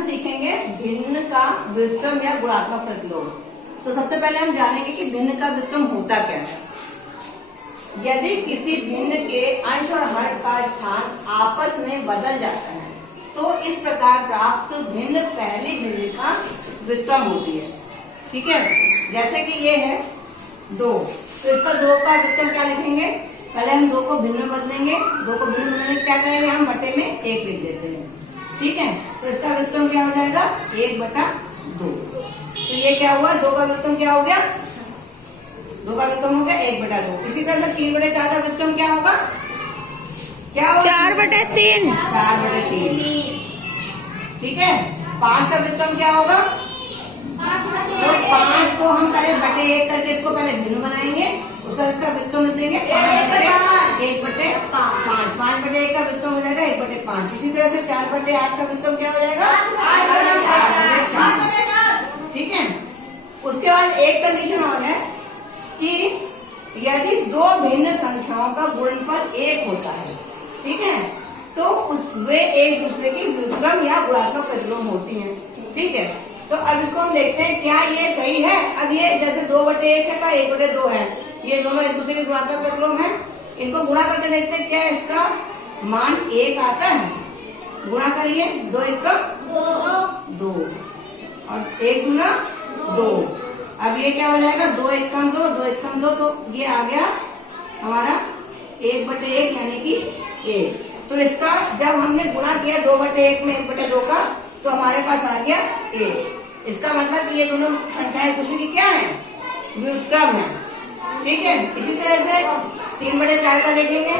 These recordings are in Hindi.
हम सीखेंगे भिन्न का व्युत्क्रम या गुणात्मक प्रतिलोम। तो सबसे पहले हम जानेंगे कि भिन्न का व्युत्क्रम होता क्या है। यदि किसी भिन्न के अंश और हर का स्थान आपस में बदल जाता है तो इस प्रकार प्राप्त भिन्न पहली भिन्न का व्युत्क्रम होती है। ठीक है, जैसे कि ये है 2, तो इसका 2 का व्युत्क्रम क्या लिखेंगे? पहले हम 2 को भिन्न में बदलेंगे। 2 को भिन्न में क्या करेंगे? हम बटे में 1 लिख देते हैं। ठीक है, तो इसका व्युत्क्रम क्या हो जाएगा? 1/2। तो ये क्या हुआ? 2 का व्युत्क्रम क्या हो गया? 2 का व्युत्क्रम हो गया 1/2। इसी तरह से 3/4 का व्युत्क्रम क्या होगा? क्या होगा? 4/3। 4/3। ठीक है, 5 का व्युत्क्रम क्या होगा? तो 5 को हम पहले बटे 1 करके इसको पहले भिन्न बनाएंगे, उसका इसका व्युत्क्रम लिख देंगे 5/1/5। 5/1 का व्युत्क्रम हो जाएगा 1/5। इसी तरह से 4/8 का व्युत्क्रम क्या हो जाएगा? 8/4। ठीक है, उसके बाद एक कंडीशन और है कि यदि 2 भिन्न संख्याओं का गुणनफल 1 होता है, ठीक है, तो वे एक दूसरे की व्युत्क्रम या गुणात्मक प्रतिलोम होती हैं। ठीक है, तो अब इसको हम देखते हैं क्या ये सही है। अब ये जैसे 2/1 है का 1/2 है, ये दोनों एक दूसरे के गुणात्मक प्रतिलोम है। इनको गुणा करके देखते हैं क्या इसका मान 1 आता है। गुणा करिए, 2 × 2 और 1 × 2। अब ये क्या हो जाएगा? 2 × 2, 2 × 2, तो ये आ गया हमारा 1/1 यानी कि 1। तो इसका जब हमने गुणा किया 2/1 में 1/2 का, तो हमारे पास आ गया 1। इसका मतलब कि ये दोनों संख्याएं एक दूसरे की क्या है? व्युत्क्रम है। ठीक है, इसी तरह से 3/4 का देखेंगे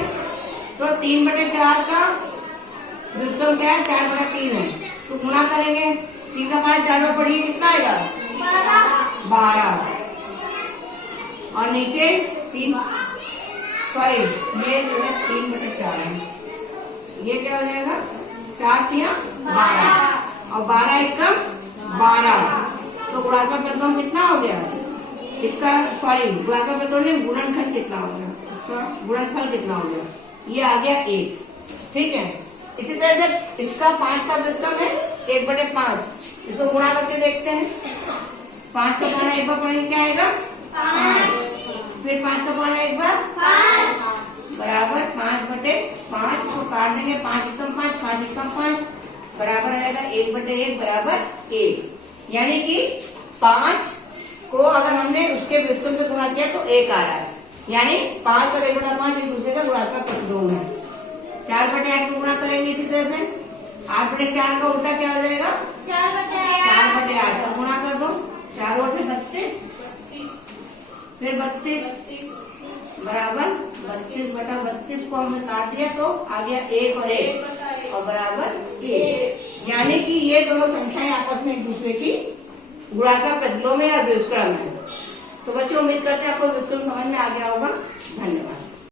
तो 3/4 का व्युत्क्रम क्या है? 4/3 है। तो गुणा करेंगे, 3 का 5 4 में पढ़िए कितना आएगा? 12। और नीचे 3, सॉरी ये जो है 3/4 है। ये क्या हो जाएगा? 4 × 12 और 12 × 12। तो गुणात्मक प्रतिलोम कितना हो गया इसका? सॉरी, गुणात्मक प्रतिलोम नहीं, गुणनफल कितना हो गया इसका? गुणनफल कितना हो गया? ये आ गया 1। ठीक है, इसी तरह से इसका 5 का व्युत्क्रम है 1/5। इसको गुणा करके देखते हैं। 5 का पढ़ना एक बार पढ़ेंगे क्या आएगा? 5। फिर 5 का पढ़ना एक बार 5 बराबर 5/5 को काट देंगे। 5 × 5, 5 × 5 बराबर आएगा 1/1 बराबर 1। यानी कि 5 को अगर हमने उसके व्युत्क्रम से गुणा किया तो 1 आ रहा है। यानी 5 और 1/5 एक दूसरे का गुणात्मक प्रतिलोम है। 4/8 को गुणा करेंगे इसी तरह से। 8/4 का उल्टा क्या हो जाएगा? 4/8 का गुणा कर दो। 4 × 32, फिर 32 बराबर 32/32 को हमने काट दिया तो आ गया 1 और 1 और बराबर 1। यानी कि ये दोनों संख्याएं आपस में एक दूसरे की गुणात्मक प्रतिलोम या व्युत्क्रम है। तो बच्चों उम्मीद करते हैं आपको व्युत्क्रम समझ में आ गया होगा। धन्यवाद।